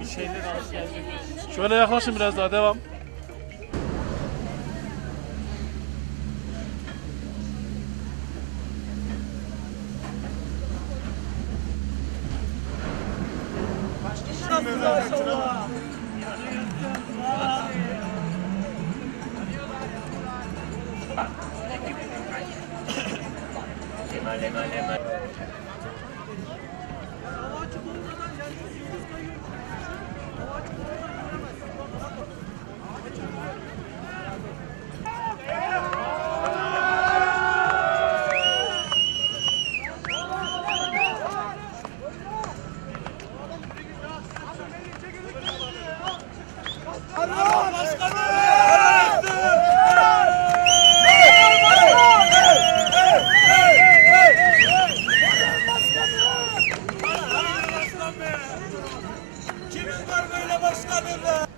Bir şeyler alıp gelecek. Şöyle yaklaşın biraz daha devam. lema, lema,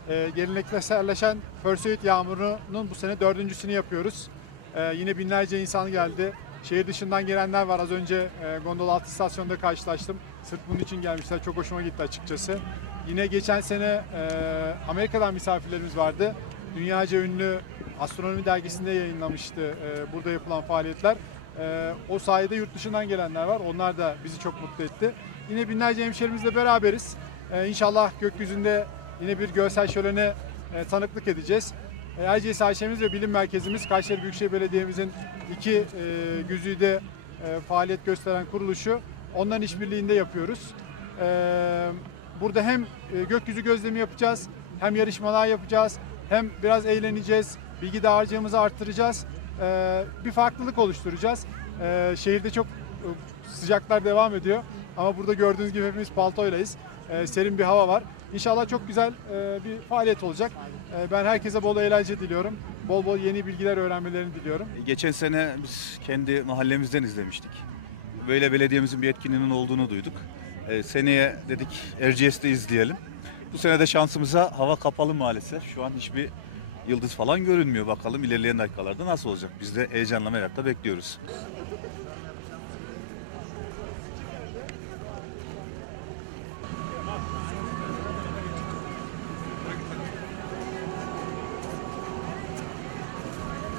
e, gelenekselleşen Pursuit Yağmuru'nun bu sene dördüncüsünü yapıyoruz. E, yine binlerce insan geldi. Şehir dışından gelenler var. Az önce e, Gondola Altı İstasyonu'nda karşılaştım. Sırf bunun için gelmişler. Çok hoşuma gitti açıkçası. Yine geçen sene e, Amerika'dan misafirlerimiz vardı. Dünyaca ünlü Astronomi dergisinde yayınlamıştı e, burada yapılan faaliyetler. E, o sayede yurt dışından gelenler var. Onlar da bizi çok mutlu etti. Yine binlerce hemşerimizle beraberiz. E, inşallah gökyüzünde yine bir görsel şölene e, tanıklık edeceğiz. E, Erciyes AŞ'miz ve Bilim Merkezimiz Kayseri Büyükşehir Belediye'mizin iki e, güzide e, faaliyet gösteren kuruluşu. Onların işbirliğinde yapıyoruz. E, burada hem e, gökyüzü gözlemi yapacağız, hem yarışmalar yapacağız, hem biraz eğleneceğiz, bilgi dağarcığımızı arttıracağız. E, bir farklılık oluşturacağız. E, şehirde çok e, sıcaklar devam ediyor. Ama burada gördüğünüz gibi hepimiz paltoylayız. E, serin bir hava var. İnşallah çok güzel e, bir faaliyet olacak. E, ben herkese bol eğlence diliyorum. Bol bol yeni bilgiler öğrenmelerini diliyorum. Geçen sene biz kendi mahallemizden izlemiştik. Böyle belediyemizin bir etkinliğinin olduğunu duyduk. Ee, seneye dedik Erciyes'te izleyelim. Bu sene de şansımıza hava kapalı maalesef. Şu an hiçbir yıldız falan görünmüyor. Bakalım ilerleyen dakikalarda nasıl olacak. Biz de heyecanla merakla bekliyoruz.